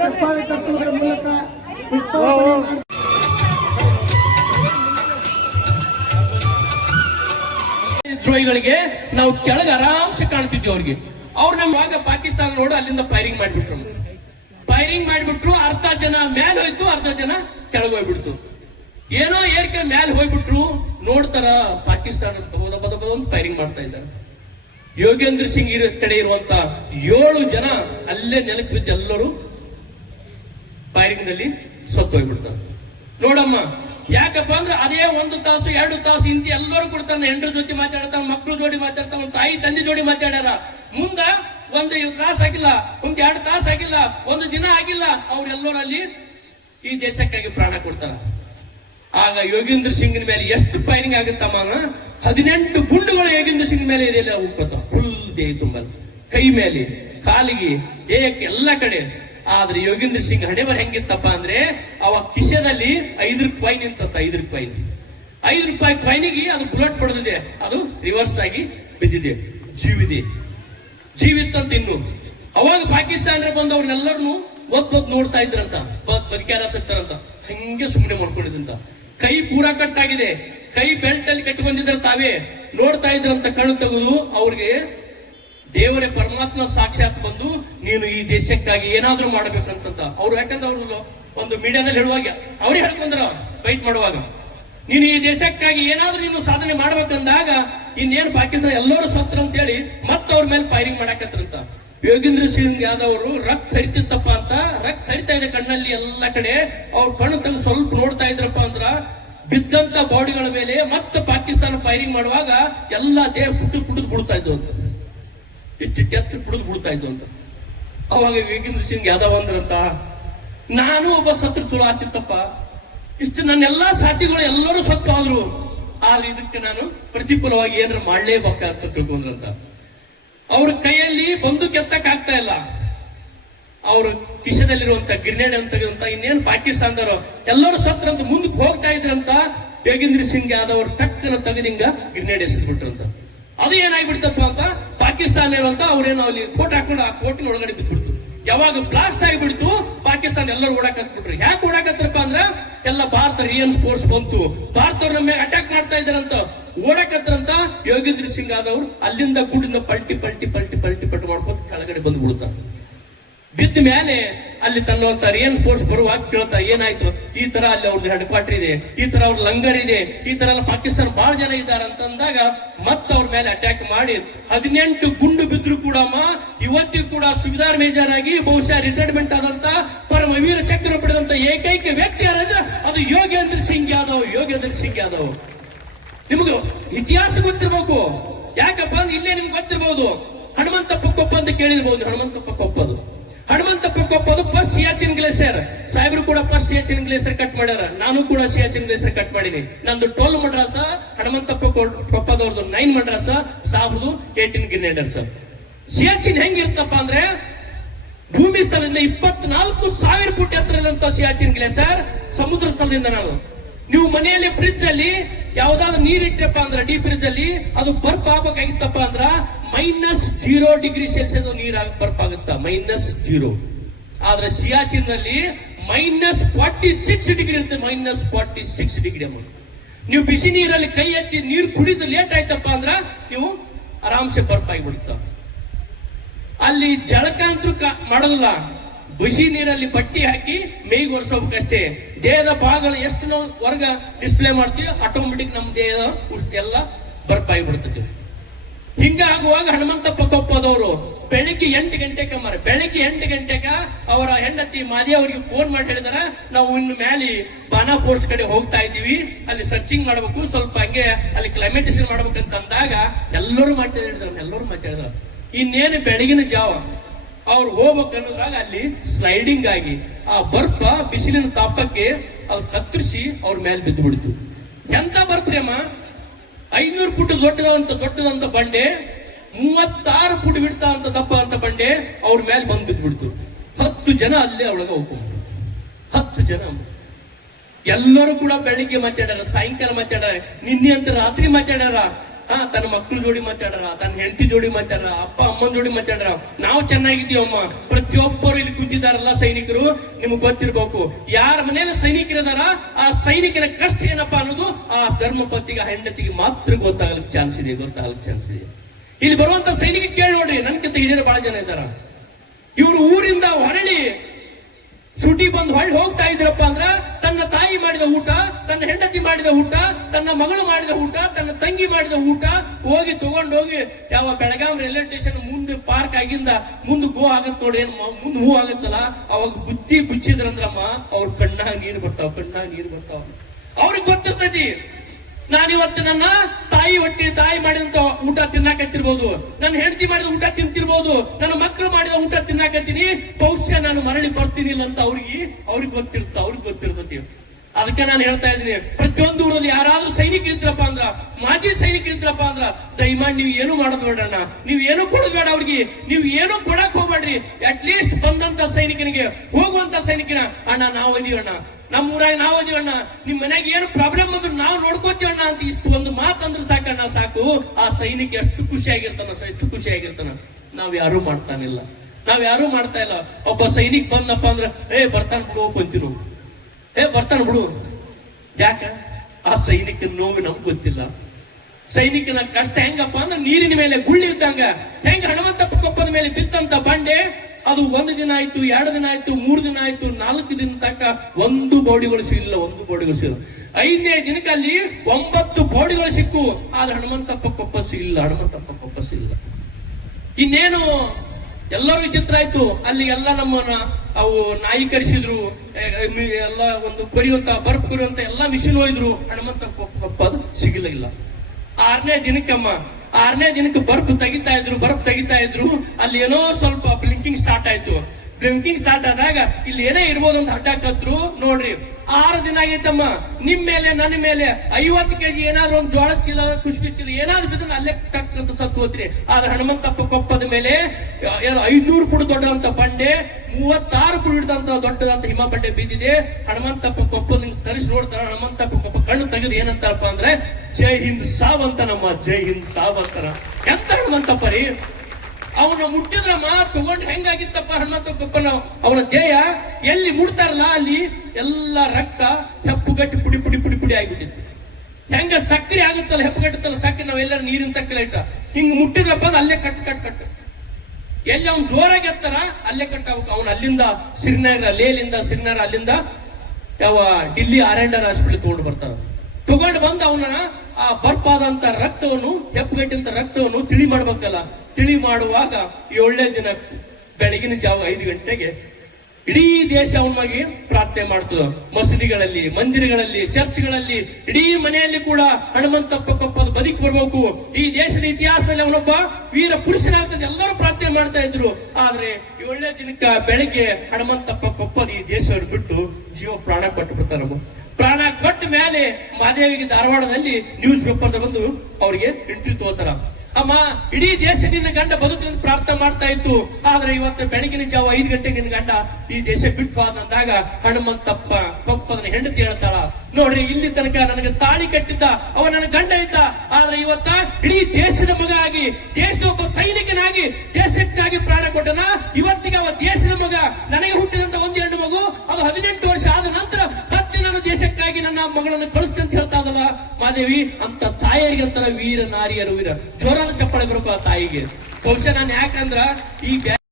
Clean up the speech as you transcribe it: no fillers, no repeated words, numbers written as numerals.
ಚಪ್ಪಾಳೆ ತಟ್ಟುವುದರ ಮೂಲಕ ದ್ರೋಹಿಗಳಿಗೆ ನಾವು ಕೆಳಗೆ ಆರಾಮ್ಸೆ ಕಾಣ್ತಿದ್ವಿ. ಅವ್ರಿಗೆ ಅವ್ರು ನಮ್ವಾಗ ಪಾಕಿಸ್ತಾನ ನೋಡು ಅಲ್ಲಿಂದ ಫೈರಿಂಗ್ ಮಾಡಿಬಿಟ್ರು. ಅರ್ಧ ಜನ ಮೇಲೆ ಹೋಯ್ತು, ಅರ್ಧ ಜನ ಕೆಳಗೆ ಹೋಗ್ಬಿಡ್ತು. ಏನೋ ಏರಿಕೆ ಮೇಲೆ ಹೋಗ್ಬಿಟ್ರು, ನೋಡ್ತಾರ ಪಾಕಿಸ್ತಾನ ಫೈರಿಂಗ್ ಮಾಡ್ತಾ ಇದ್ದಾರೆ. ಯೋಗೇಂದ್ರ ಸಿಂಗ್ ಕಡೆ ಇರುವಂತ 7 ಜನ ಅಲ್ಲೇ ನೆಲಕ್ಕೆ ಬಿದ್ದು ಎಲ್ಲರೂ ಫೈರಿಂಗ್ ನಲ್ಲಿ ಸತ್ತು ಹೋಗ್ಬಿಡ್ತಾರೆ. ನೋಡಮ್ಮ, ಯಾಕಪ್ಪ ಅಂದ್ರೆ ಅದೇ 1 ತಾಸು 2 ತಾಸು ಇಂತ ಎಲ್ಲರೂ ಕೊಡ್ತಾನೆ. ಹೆಂಡ್ರ ಜೊತೆ ಮಾತಾಡ್ತಾನ, ಮಕ್ಕಳು ಜೋಡಿ ಮಾತಾಡ್ತಾನ, ತಾಯಿ ತಂದೆ ಜೋಡಿ ಮಾತಾಡ್ಯಾರ. ಮುಂದ 1 ತಾಸು ಆಗಿಲ್ಲ, 2 ತಾಸು ಆಗಿಲ್ಲ, 1 ದಿನ ಆಗಿಲ್ಲ, ಅವ್ರೆಲ್ಲರೂ ಅಲ್ಲಿ ಈ ದೇಶಕ್ಕಾಗಿ ಪ್ರಾಣ ಕೊಡ್ತಾರ. ಆಗ ಯೋಗೇಂದ್ರ ಸಿಂಗ್ನ ಮೇಲೆ ಎಷ್ಟು ಫೈರಿಂಗ್ ಆಗುತ್ತಮ್ಮ? 18 ಗುಂಡುಗಳು ಯೋಗೇಂದ್ರ ಸಿಂಗ್ ಮೇಲೆ ಇದೆಲ್ಲ ಉಳ್ಕೋತ ಫುಲ್ ದೇಹ ತುಂಬಲ್, ಕೈ ಮೇಲೆ, ಕಾಲಿಗೆ, ದೇಹಕ್ಕೆ ಎಲ್ಲ ಕಡೆ. ಆದ್ರೆ ಯೋಗೇಂದ್ರ ಸಿಂಗ್ ಹಣೆಬರ ಹೆಂಗಿತ್ತಪ್ಪ ಅಂದ್ರೆ, ಅವ ಕಿಶೆದಲ್ಲಿ 5 ರೂಪಾಯಿ ನಿಂತ 5 ರೂಪಾಯಿ ಕಾಯಿನಿಗೆ ಅದು ಬುಲೆಟ್ ಪಡೆದಿದೆ, ಅದು ರಿವರ್ಸ್ ಆಗಿ ಬಿದ್ದಿದೆ. ಜೀವಿತ್ತಂತ ಇನ್ನು. ಅವಾಗ ಪಾಕಿಸ್ತಾನ ಬಂದವ್ರನ್ನೆಲ್ಲರನ್ನು ಒದ್ ನೋಡ್ತಾ ಇದ್ರಂತ, ಬದುಕ್ಯಾರ ಸತ್ತಾರಂತ, ಹಂಗೆ ಸುಮ್ಮನೆ ಮಾಡ್ಕೊಂಡಿದ್ರಂತ. ಕೈ ಪೂರಾ ಕಟ್ಟಾಗಿದೆ, ಕೈ ಬೆಲ್ಟ್ ಅಲ್ಲಿ ಕಟ್ಟಿಕೊಂಡಿದ್ರ ತಾವೇ ನೋಡ್ತಾ ಇದ್ರಂತ. ಕಣ್ಣು ತೆಗೆದು ಅವ್ರಿಗೆ ದೇವರೇ ಪರಮಾತ್ಮ ಸಾಕ್ಷಾತ್ ಬಂದು ನೀನು ಈ ದೇಶಕ್ಕಾಗಿ ಏನಾದ್ರೂ ಮಾಡ್ಬೇಕಂತ ಅವ್ರು. ಯಾಕಂದ್ರೆ ಅವ್ರು ಒಂದು ಮೀಡಿಯಾದಲ್ಲಿ ಹೇಳುವಾಗ ಅವ್ರೇ ಹೇಳ್ಕೊಂಡ್ರ ಫೈಟ್ ಮಾಡುವಾಗ, ನೀನು ಈ ದೇಶಕ್ಕಾಗಿ ಏನಾದ್ರೂ ನೀನು ಸಾಧನೆ ಮಾಡ್ಬೇಕಂದಾಗ ಇನ್ನೇನು ಪಾಕಿಸ್ತಾನ ಎಲ್ಲರೂ ಸತ್ರ ಅಂತ ಹೇಳಿ ಮತ್ತೆ ಅವ್ರ ಮೇಲೆ ಫೈರಿಂಗ್ ಮಾಡಾಕತ್ರಂತ. ಯೋಗೇಂದ್ರ ಸಿಂಗ್ ಯಾದವ್ ಅವರು ರಕ್ತ ಹರಿತಿತ್ತಪ್ಪ ಅಂತ, ರಕ್ತ ಹರಿತಾ ಇದೆ ಕಣ್ಣಲ್ಲಿ ಎಲ್ಲ ಕಡೆ. ಅವ್ರ ಕಣ್ಣು ತೆಗೆದು ಸ್ವಲ್ಪ ನೋಡ್ತಾ ಇದ್ರಪ್ಪ ಅಂದ್ರ ಬಿದ್ದಂತ ಬಾಡಿಗಳ ಮೇಲೆ ಮತ್ತೆ ಪಾಕಿಸ್ತಾನ ಫೈರಿಂಗ್ ಮಾಡುವಾಗ ಎಲ್ಲ ದೇಹ ಪುಟ್ಟು ಬಿಡ್ತಾ ಇದ್ವು ಅಂತ, ಇಷ್ಟು ಎತ್ತು ಬಿಡ್ತಾ ಇದ್ವು ಅಂತ. ಅವಾಗ ಯೋಗೇಂದ್ರ ಸಿಂಗ್ ಯಾದವ್ ಅಂದ್ರಂತ, ನಾನು ಒಬ್ಬ ಸತ್ರ ಚಲೋ ಆಗ್ತಿತ್ತಪ್ಪ, ಇಷ್ಟು ನನ್ನೆಲ್ಲಾ ಸಾಥಿಗಳು ಎಲ್ಲರೂ ಸತ್ತು ಆದ್ರು, ಆದ್ರೆ ಇದಕ್ಕೆ ನಾನು ಪ್ರತಿಫಲವಾಗಿ ಏನಾರು ಮಾಡ್ಲೇಬೇಕಂತ ತಿಳ್ಕೊಂಡ್ರಂತ. ಅವ್ರ ಕೈಯಲ್ಲಿ ಬಂದೂಕ್ ಎತ್ತಕ್ ಆಗ್ತಾ ಇಲ್ಲ, ಅವ್ರ ಕಿಶದಲ್ಲಿರುವಂತ ಗ್ರೆನೇಡ್ ಅಂತ ಇನ್ನೇನು ಪಾಕಿಸ್ತಾನದವರು ಎಲ್ಲರೂ ಸತ್ರಂತ ಮುಂದಕ್ಕೆ ಹೋಗ್ತಾ ಇದ್ರಂತ. ಯೋಗೇಂದ್ರ ಸಿಂಗ್ ಯಾದವ್ ಅವ್ರು ಟಕ್ಕನ ತೆಗೆದಿಂಗ ಗ್ರೆನೇಡ್ ಎಸೆದ್ಬಿಟ್ರಂತ. ಅದು ಏನಾಗ್ಬಿಡ್ತಪ್ಪ ಅಂತ, ಪಾಕಿಸ್ತಾನ ಇರುವಂತ ಅವ್ರೇನೋ ಅಲ್ಲಿ ಕೋಟ್ ಹಾಕೊಂಡು ಆ ಕೋಟಿನ ಒಳಗಡೆ ಬಿದ್ದ್ಬಿಡ್ತು. ಯಾವಾಗ ಬ್ಲಾಸ್ಟ್ ಆಗಿಬಿಡ್ತು, ಪಾಕಿಸ್ತಾನ ಎಲ್ಲರೂ ಓಡಾಕತ್ಬಿಟ್ರು. ಯಾಕೆ ಓಡಾಕತ್ರಪ್ಪ ಅಂದ್ರ ಎಲ್ಲ ಭಾರತ ರಿಯನ್ಫೋರ್ಸ್ ಬಂತು, ಭಾರತವ್ರ ನಮ್ಮ ಮೇಲೆ ಅಟ್ಯಾಕ್ ಮಾಡ್ತಾ ಇದಾರಂತ ಓಡಾಕತ್ರಂತ. ಯೋಗೇಂದ್ರ ಸಿಂಗ್ ಆದವ್ರು ಅಲ್ಲಿಂದ ಗುಡಿಂದ ಪಲ್ಟಿ ಪಟ್ಟು ಮಾಡ್ಕೊಂಡು ಕೆಳಗಡೆ ಬಂದು ಬಿಡ್ತಾರೆ. ಬಿದ್ದ ಮೇಲೆ ಅಲ್ಲಿ ತನ್ನುವಂತ ರಿಯನ್ಫೋರ್ಸ್ ಬರುವಾಗ ಕೇಳ್ತಾರೆ, ಏನಾಯ್ತು? ಈ ತರ ಅಲ್ಲಿ ಅವ್ರದ್ದು ಹೆಡ್ ಕ್ವಾರ್ಟರ್ ಇದೆ, ಈ ತರ ಅವ್ರ ಲಂಗರ್ ಇದೆ, ಈ ತರ ಎಲ್ಲ ಪಾಕಿಸ್ತಾನ ಬಹಳ ಜನ ಇದ್ದಾರೆ ಅಂತಂದಾಗ ಮತ್ತೆ ಅವ್ರ ಮೇಲೆ ಅಟ್ಯಾಕ್ ಮಾಡಿ 18 ಗುಂಡು ಬಿದ್ರು ಕೂಡ ಇವತ್ತಿಗೂ ಕೂಡ ಸುಬೇದಾರ್ ಮೇಜರ್ ಆಗಿ ಬಹುಶಃ ರಿಟೈರ್ಮೆಂಟ್ ಆದಂತ ಪರಮವೀರ ಚಕ್ರ ಪಡೆದಂತ ಏಕೈಕ ವ್ಯಕ್ತಿ ಯಾರಂದ್ರೆ ಅದು ಯೋಗೇಂದ್ರ ಸಿಂಗ್ ಯಾದವ್. ನಿಮ್ಗೆ ಇತಿಹಾಸ ಗೊತ್ತಿರ್ಬೇಕು. ಯಾಕಪ್ಪ ಅಂದ್ರೆ ಇಲ್ಲೇ ನಿಮ್ಗೆ ಗೊತ್ತಿರ್ಬಹುದು, ಹನುಮಂತಪ್ಪ ಕೊಪ್ಪ ಅಂತ ಕೇಳಿರ್ಬಹುದು. ಹನುಮಂತಪ್ಪ ಕೊಪ್ಪದು ಫಸ್ಟ್ ಸಿಯಾಚಿನ್ ಗ್ಲೇಸಿಯರ್. ಸಾಹೇಬ್ರು ಕೂಡ ಫಸ್ಟ್ ಸಿಯಾಚಿನ್ ಗ್ಲೇಸಿಯರ್ ಕಟ್ ಮಾಡ್ಯಾರ, ನಾನು ಕೂಡ ಸಿಯಾಚಿನ್ ಗ್ಲೇಸಿಯರ್ ಕಟ್ ಮಾಡೀನಿ. ನಂದು 12 ಮಡ್ರಾಸ, ಹನುಮಂತಪ್ಪ ಕೊಪ್ಪದವ್ರದ್ದು 9 ಮಡ್ರಾಸ, ಸಾಹೇಬ್ರದು 18 ಗ್ರೆನೇಡರ್ಸ್. ಸಿಯಾಚಿನ್ ಹೆಂಗಿರ್ತಪ್ಪ ಅಂದ್ರೆ ಭೂಮಿ ಸ್ಥಳದಿಂದ 24,000 ಫುಟ್ ಎತ್ತರದಂತ ಸಿಯಾಚಿನ್ ಗ್ಲೇಸಿಯರ್ ಸಮುದ್ರ ಸ್ಥಳದಿಂದ. ನೀವು ಮನೆಯಲ್ಲಿ ಫ್ರಿಡ್ಜ್ ಅಲ್ಲಿ ಯಾವ್ದಾದ್ರು ನೀರಿಟ್ಟಪ್ಪ ಅಂದ್ರೆ ಡೀಪ್ ಫ್ರಿಡ್ಜ್ ಅಲ್ಲಿ ಅದು ಬರ್ಫ್ ಆಗ್ಬೇಕಾಗಿತ್ತಪ್ಪ ಅಂದ್ರ -0 ಡಿಗ್ರಿ ಸೆಲ್ಸಿಯಸ್ ನೀರ್ ಬರ್ಫ್ ಆಗುತ್ತ, -0. ಆದ್ರೆ ಸಿಯಾಚಿನ್ ನಲ್ಲಿ -46 ಡಿಗ್ರಿ ಇರುತ್ತೆ, -46 ಡಿಗ್ರಿ ಅಮ್ಮ. ನೀವು ಬಿಸಿ ನೀರಲ್ಲಿ ಕೈ ಎತ್ತಿ ನೀರು ಕುಡಿದು ಲೇಟ್ ಆಯ್ತಪ್ಪ ಅಂದ್ರ ನೀವು ಆರಾಮ್ಸೆ ಬರ್ಫ್ ಆಗಿಬಿಡುತ್ತ. ಅಲ್ಲಿ ಜಳಕ ಅಂತೂ ಮಾಡೋದಿಲ್ಲ, ಬಿಸಿ ನೀರಲ್ಲಿ ಬಟ್ಟಿ ಹಾಕಿ ಮೈಗೆ ಒರೆಸೋಬೇಕಷ್ಟೇ. ದೇಹದ ಭಾಗಗಳು ಎಷ್ಟು ನಾವು ಹೊರಗ ಡಿಸ್ಪ್ಲೇ ಮಾಡ್ತೀವಿ ಆಟೋಮೆಟಿಕ್ ನಮ್ಮ ದೇಹದ ಎಲ್ಲ ಬರ್ಫ್ ಆಗಿಬಿಡ್ತದೆ. ಹಿಂಗಾಗುವಾಗ ಹನುಮಂತಪ್ಪ ಕೊಪ್ಪದವರು ಬೆಳಿಗ್ಗೆ 8 ಗಂಟೆಗೆ ಅವರ ಹೆಂಡತಿ ಮಾದಿ ಅವರಿಗೆ ಫೋನ್ ಮಾಡಿ ಹೇಳಿದಾರ, ನಾವು ಇನ್ನು ಮೇಲೆ ಬಾನಾ ಪೋಸ್ಟ್ ಕಡೆ ಹೋಗ್ತಾ ಇದ್ದೀವಿ, ಅಲ್ಲಿ ಸರ್ಚಿಂಗ್ ಮಾಡ್ಬೇಕು, ಸ್ವಲ್ಪ ಹಂಗೆ ಅಲ್ಲಿ ಕ್ಲೈಮೇಟೇಷನ್ ಮಾಡ್ಬೇಕಂತ ಅಂದಾಗ ಎಲ್ಲರೂ ಮಾತಾಡಿದ್ರು. ಇನ್ನೇನು ಬೆಳಗಿನ ಜಾವ ಅವ್ರು ಹೋಗ್ಬೇಕು ಅನ್ನೋದ್ರಾಗ ಅಲ್ಲಿ ಸ್ಲೈಡಿಂಗ್ ಆಗಿ ಆ ಬರ್ಫ ಬಿಸಿಲಿನ ತಾಪಕ್ಕೆ ಅವ್ರು ಕತ್ತರಿಸಿ ಅವ್ರ ಮೇಲೆ ಬಿದ್ದು ಬಿಡ್ತು. ಎಂತ ಬರ್ಫ್ ಅಮ್ಮ, 500 ಫುಟ್ ದೊಡ್ಡದಂತ ಬಂಡೆ, 36 ಫುಟ್ ಬಿಡ್ತಾ ಅಂತ ದಪ್ಪ ಅಂತ ಬಂಡೆ ಅವ್ರ ಮೇಲೆ ಬಂದು ಬಿದ್ದ್ಬಿಡ್ತು. 10 ಜನ ಅಲ್ಲೇ ಒಳಗೆ ಹೋಗ್ಕೊಂಡ್ರು. 10 ಜನ ಎಲ್ಲರೂ ಕೂಡ ಬೆಳಿಗ್ಗೆ ಮಾತಾಡ್ಯಾರ, ಸಾಯಂಕಾಲ ಮಾತಾಡ್ಯಾರ, ನಿನ್ನೆ ಅಂತ ರಾತ್ರಿ ಮಾತಾಡ್ಯಾರ. ತನ್ನ ಮಕ್ಕಳ ಜೋಡಿ ಮಾತಾಡ್ರ, ತನ್ನ ಹೆಂಡತಿ ಜೋಡಿ ಮಾತಾಡ್ರ, ಅಪ್ಪ ಅಮ್ಮನ ಜೋಡಿ ಮಾತಾಡ್ರ. ನಾವು ಚೆನ್ನಾಗಿದ್ದೀವಮ್ಮ. ಪ್ರತಿಯೊಬ್ಬರು ಇಲ್ಲಿ ಕೂತಿದಾರಲ್ಲ ಸೈನಿಕರು, ನಿಮ್ಗೆ ಗೊತ್ತಿರ್ಬೇಕು ಯಾರ ಮನೆಯಲ್ಲಿ ಸೈನಿಕರಿದಾರ ಆ ಸೈನಿಕನ ಕಷ್ಟ ಏನಪ್ಪಾ ಅನ್ನೋದು ಆ ಧರ್ಮ ಪತ್ನಿಗೆ ಹೆಂಡತಿಗೆ ಮಾತ್ರ ಗೊತ್ತಾಗಲಿಕ್ಕೆ ಚಾನ್ಸ್ ಇದೆ. ಇಲ್ಲಿ ಬರುವಂತ ಸೈನಿಕ ಕೇಳಿ ನೋಡ್ರಿ, ನನ್ಕಿಂತ ಹಿರಿಯರು ಬಹಳ ಜನ ಇದ್ದಾರ. ಇವರು ಊರಿಂದ ಹೊರಳಿ ಸುಟಿ ಬಂದು ಹೊಳ್ಳಿ ಹೋಗ್ತಾ ಇದ್ರಪ್ಪ ಅಂದ್ರ ತನ್ನ ತಾಯಿ ಮಾಡಿದ ಊಟ, ತನ್ನ ಹೆಂಡತಿ ಮಾಡಿದ ಊಟ, ತನ್ನ ಮಗಳು ಮಾಡಿದ ಊಟ, ತನ್ನ ತಂಗಿ ಮಾಡಿದ ಊಟ ಹೋಗಿ ತಗೊಂಡೋಗಿ ಯಾವ ಬೆಳಗಾಂ ರೈಲ್ವೆ ಸ್ಟೇಷನ್ ಮುಂದೆ ಪಾರ್ಕ್ ಆಗಿಂದ ಮುಂದೆ ಗೋ ಆಗತ್ ನೋಡಿ, ಏನ್ ಮುಂದೆ ಹೂ ಆಗತ್ತಲ್ಲ, ಅವಾಗ ಬುದ್ಧಿ ಬುಚ್ಚಿದ್ರಂದ್ರಮ್ಮ ಅವ್ರ ಕಣ್ಣಾಗ ನೀರು ಬರ್ತಾವ. ಅವ್ರಿಗೆ ಗೊತ್ತಿರ್ತೈತಿ ನಾನಿವತ್ತು ನನ್ನ ತಾಯಿ ಮಾಡಿದಂತ ಊಟ ತಿನ್ನಾಕತ್ತಿರ್ಬೋದು, ನನ್ನ ಹೆಂಡತಿ ಮಾಡಿದ ಊಟ ತಿಂತಿರ್ಬೋದು, ನನ್ನ ಮಕ್ಕಳು ಮಾಡಿದ ಊಟ ತಿನ್ನಾಕತ್ತೀನಿ, ಬಹುಶಃ ನಾನು ಮರಳಿ ಬರ್ತೀನಿ ಇಲ್ಲ ಅಂತ ಅವ್ರಿಗೆ ಗೊತ್ತಿರ್ತತಿ. ಅದಕ್ಕೆ ನಾನು ಹೇಳ್ತಾ ಇದ್ದೀನಿ, ಪ್ರತಿಯೊಂದು ಊರಲ್ಲಿ ಯಾರಾದ್ರೂ ಸೈನಿಕರಿದ್ರಪ್ಪ ಅಂದ್ರ, ಮಾಜಿ ಸೈನಿಕರಿದ್ರಪ್ಪ ಅಂದ್ರ ದಯಮಾಡಿ ನೀವು ಏನು ಮಾಡೋದು ಬೇಡಣ್ಣ, ನೀವು ಏನು ಕೊಡೋದು ಬೇಡ ಅವ್ರಿಗೆ, ನೀವು ಏನು ಕೊಡಕ್ ಹೋಗ್ಬೇಡ್ರಿ. ಅಟ್ ಲೀಸ್ಟ್ ಬಂದಂತ ಸೈನಿಕನಿಗೆ, ಹೋಗುವಂತ ಸೈನಿಕನ ಅಣ್ಣ ನಾವು ಇದೀವಣ್ಣ, ನಮ್ಮ ಊರಾಗ ನಾವು ಇದೀವಣ್ಣ, ನಿಮ್ ಮನ್ಯಾಗ ಏನು ಪ್ರಾಬ್ಲಮ್ ಅಂದ್ರು ನಾವು ನೋಡ್ಕೋತೀವಣ್ಣ ಅಂತ ಇಷ್ಟು ಒಂದು ಮಾತಂದ್ರೆ ಸಾಕಣ್ಣ, ಸಾಕು. ಆ ಸೈನಿಕ ಎಷ್ಟು ಖುಷಿಯಾಗಿರ್ತಾನ. ನಾವ್ ಯಾರು ಮಾಡ್ತಾ ಇಲ್ಲ. ಒಬ್ಬ ಸೈನಿಕ ಬಂದಪ್ಪ ಅಂದ್ರ ಬರ್ತಾನ ಬಿಡು. ಯಾಕ? ಆ ಸೈನಿಕನ ನೋವು ನಮ್ಗೆ ಗೊತ್ತಿಲ್ಲ. ಸೈನಿಕನ ಕಷ್ಟ ಹೆಂಗಪ್ಪ ಅಂದ್ರೆ ನೀರಿನ ಮೇಲೆ ಗುಳ್ಳಿ ಇದ್ದಂಗ, ಹೆಂಗ ಹನುಮಂತಪ್ಪ ಕೊಪ್ಪದ ಮೇಲೆ ಬಿತ್ತಂತ ಬಂಡೆ, ಅದು 1 ದಿನ ಆಯ್ತು, 2 ದಿನ ಆಯ್ತು, 3 ದಿನ ಆಯ್ತು, 4 ದಿನ ತನಕ ಒಂದು ಬೋಡಿಗಳು ಸಿಗಲಿಲ್ಲ. 5ನೇ ದಿನಕ್ಕೆ ಅಲ್ಲಿ 9 ಬೋಡಿಗಳು ಸಿಕ್ಕು, ಆದ್ರೆ ಹನುಮಂತಪ್ಪ ಕೊಪ್ಪ ಸಿಗಲಿಲ್ಲ. ಇನ್ನೇನು ಎಲ್ಲರೂ ವಿಚಿತ್ರ ಆಯ್ತು. ಅಲ್ಲಿ ಎಲ್ಲ ನಮ್ಮನ್ನ ಅವು ನಾಯಿ ಕರೆಸಿದ್ರು, ಎಲ್ಲ ಒಂದು ಬರ್ಫ್ ಕೊರಿಯುವಂತ ಎಲ್ಲಾ ಮಿಷಿನ್ ಹೋಯ್ದ್ರು, ಹನುಮಂತಪ್ಪ ಕೊಪ್ಪ ಅದು ಸಿಗಲಿಲ್ಲ. 6ನೇ ದಿನಕ್ಕೆ ಬರ್ಫ್ ತೆಗಿತಾ ಇದ್ರು. ಅಲ್ಲಿ ಏನೋ ಸ್ವಲ್ಪ ಬ್ಲಿಂಕಿಂಗ್ ಸ್ಟಾರ್ಟ್ ಆಯ್ತು. ಬ್ಲಿಂಕಿಂಗ್ ಸ್ಟಾರ್ಟ್ ಆದಾಗ ಇಲ್ಲಿ ಏನೇ ಇರ್ಬೋದು ಅಂತ ಅಡ್ಡಾಕತ್ರು. ನೋಡ್ರಿ 6 ದಿನ ಆಗೈತಮ್ಮ, ನಿಮ್ ಮೇಲೆ ನನ್ನ ಮೇಲೆ 50 kg ಏನಾದ್ರು ಒಂದು ಜೋಳ ಚೀಲ, ಕುಷ್ಬಿ ಚೀಲ ಏನಾದ್ರು ಬಿದ್ರೆ ಅಲ್ಲೇ ಟಕ್ಕಂತ ಸತ್ತು ಹೋತ್ರಿ. ಆದ್ರೆ ಹನುಮಂತಪ್ಪ ಕೊಪ್ಪದ ಮೇಲೆ 500 ಫುಟ್ ದೊಡ್ಡದಂತ ಬಂಡೆ, 36 ಫುಟ್ ಹಿಡಿದಂತ ದೊಡ್ಡದಂತ ಹಿಮ ಬಂಡೆ ಬಿದ್ದಿದೆ. ಹನುಮಂತಪ್ಪ ಕೊಪ್ಪದ ತರಿಸಿ ನೋಡ್ತಾರ. ಹನುಮಂತಪ್ಪ ಕೊಪ್ಪ ಕಣ್ಣು ತೆಗೆದು ಏನಂತಾರಪ್ಪ ಅಂದ್ರೆ ಜೈ ಹಿಂದ್ ಸಾವ್ ಅಂತಾರ. ಎಂತ ಹನುಮಂತಪ್ಪ ರೀ, ಅವನ ಮುಟ್ಟಿದ್ರಮ್ಮ ತಗೊಂಡು ಹೆಂಗಾಗಿತ್ತಪ್ಪ ಹನುಮಂತ ಕೊಪ್ಪನ ಅವನ ದೇಹ ಎಲ್ಲಿ ಮುಟ್ತಾರಲ್ಲ ಅಲ್ಲಿ ಎಲ್ಲ ರಕ್ತ ಹೆಪ್ಪುಗಟ್ಟಿ ಪುಡಿ ಆಗಿಬಿಟ್ಟಿತ್ತು. ಹೆಂಗ ಸಕ್ಕರೆ ಆಗುತ್ತಲ್ಲ, ಹೆಪ್ಪುಗಟ್ಟತ್ತಲ್ಲ ಸಕ್ಕರೆ, ನಾವೆಲ್ಲರೂ ನೀರಿನ ತಕ್ಕಲೆ ಇಟ್ಟ ಹಿಂಗ್ ಮುಟ್ಟಿದ್ರಪ್ಪ ಅಲ್ಲೇ ಕಟ್ ಎಲ್ಲಿ ಅವ್ನು ಜೋರಾಗಿ ಎತ್ತಾರ ಅಲ್ಲೇ ಕಟ್ಟಾಗ ಅವನು ಅಲ್ಲಿಂದ ಶ್ರೀನಗರ ಅಲ್ಲಿಂದ ಯಾವ ಡಿಲ್ಲಿ ಆರ್&ಆರ್ ಹಾಸ್ಪಿಟಲ್ ತಗೊಂಡು ಬಂದು ಅವನ ಆ ಬರ್ಪಾದಂತ ರಕ್ತವನ್ನು, ಹೆಪ್ಪುಗಟ್ಟಿಂತ ರಕ್ತವನ್ನು ತಿಳಿ ಮಾಡ್ಬೇಕಲ್ಲ. ತಿಳಿ ಮಾಡುವಾಗ 7ನೇ ದಿನ ಬೆಳಗಿನ ಜಾವ 5 ಗಂಟೆಗೆ ಇಡೀ ದೇಶ ಅವನಿಗೆ ಪ್ರಾರ್ಥನೆ ಮಾಡ್ತದೆ. ಮಸೀದಿಗಳಲ್ಲಿ, ಮಂದಿರಗಳಲ್ಲಿ, ಚರ್ಚ್ಗಳಲ್ಲಿ, ಇಡೀ ಮನೆಯಲ್ಲಿ ಕೂಡ ಹನುಮಂತಪ್ಪ ಕೊಪ್ಪದ ಬದುಕಿ ಬರ್ಬೇಕು, ಈ ದೇಶದ ಇತಿಹಾಸದಲ್ಲಿ ಅವನೊಬ್ಬ ವೀರ ಪುರುಷನಾಗ್ತದೆ, ಎಲ್ಲರೂ ಪ್ರಾರ್ಥನೆ ಮಾಡ್ತಾ ಇದ್ರು. ಆದ್ರೆ 7ನೇ ದಿನಕ್ಕ ಬೆಳಗ್ಗೆ ಹನುಮಂತಪ್ಪ ಕೊಪ್ಪದ ಈ ದೇಶವನ್ನು ಬಿಟ್ಟು ಜೀವ ಪ್ರಾಣ ಕೊಟ್ಟು ಬಿಡ್ತಾರ. ಪ್ರಾಣ ಕೊಟ್ಟ ಮೇಲೆ ಮಾದೇವಿಗೆ ಧಾರವಾಡದಲ್ಲಿ ನ್ಯೂಸ್ ಪೇಪರ್ ಬಂದು ಅವ್ರಿಗೆ ಇಂಟರ್ವ್ಯೂ ತಗೋತಾರ. ಅಮ್ಮ, ಇಡೀ ದೇಶ ನಿನ್ನ ಗಂಡ ಬದುಕಿನ ಪ್ರಾರ್ಥನೆ ಮಾಡ್ತಾ ಇತ್ತು, ಆದ್ರೆ ಇವತ್ತು ಬೆಳಗಿನ ಜಾವ 5 ಗಂಟೆಗೆ ನಿನ್ನ ಗಂಡ ಈ ದೇಶ ಬಿಟ್ಟು ಅಂದಾಗ ಹನುಮಂತಪ್ಪ ಕೊಪ್ಪದನ ಹೆಂಡತಿ ಹೇಳ್ತಾಳ, ನೋಡ್ರಿ ಇಲ್ಲಿ ತನಕ ನನಗೆ ತಾಳಿ ಕಟ್ಟಿದ್ದ ಅವ ನನ್ನ ಗಂಡ ಇದ್ದ, ಆದ್ರೆ ಇವತ್ತ ಇಡೀ ದೇಶದ ಮಗ ಆಗಿ, ದೇಶದ ಒಬ್ಬ ಸೈನಿಕನಾಗಿ ದೇಶಕ್ಕಾಗಿ ಪ್ರಾಣ ಕೊಟ್ಟನ. ಇವತ್ತಿಗೆ ಅವ ದೇಶದ ಮಗ, ನನಗೆ ಹುಟ್ಟಿದಂತ ಒಂದು ಹೆಣ್ಣು ಮಗು, ಅದು 18 ವರ್ಷ ಆದ ನಂತರ ಮತ್ತೆ ನನ್ನ ದೇಶಕ್ಕಾಗಿ ನನ್ನ ಮಗಳನ್ನು ಕಳಿಸ್ತೀನಿ ಅಂತ ಹೇಳ್ತಾ ಇದಲ್ಲ ಮಾದೇವಿ. ಅಂತ ತಾಯಿಯರಿಗೆ ಅಂತಾರ ವೀರ ನಾರಿಯರು ವೀರ. ಜೋರಾದ ಚಪ್ಪಾಳೆ ಬರಬೇಕು ಆ ತಾಯಿಗೆ. ಬಹುಶಃ ನಾನು ಯಾಕಂದ್ರ ಈ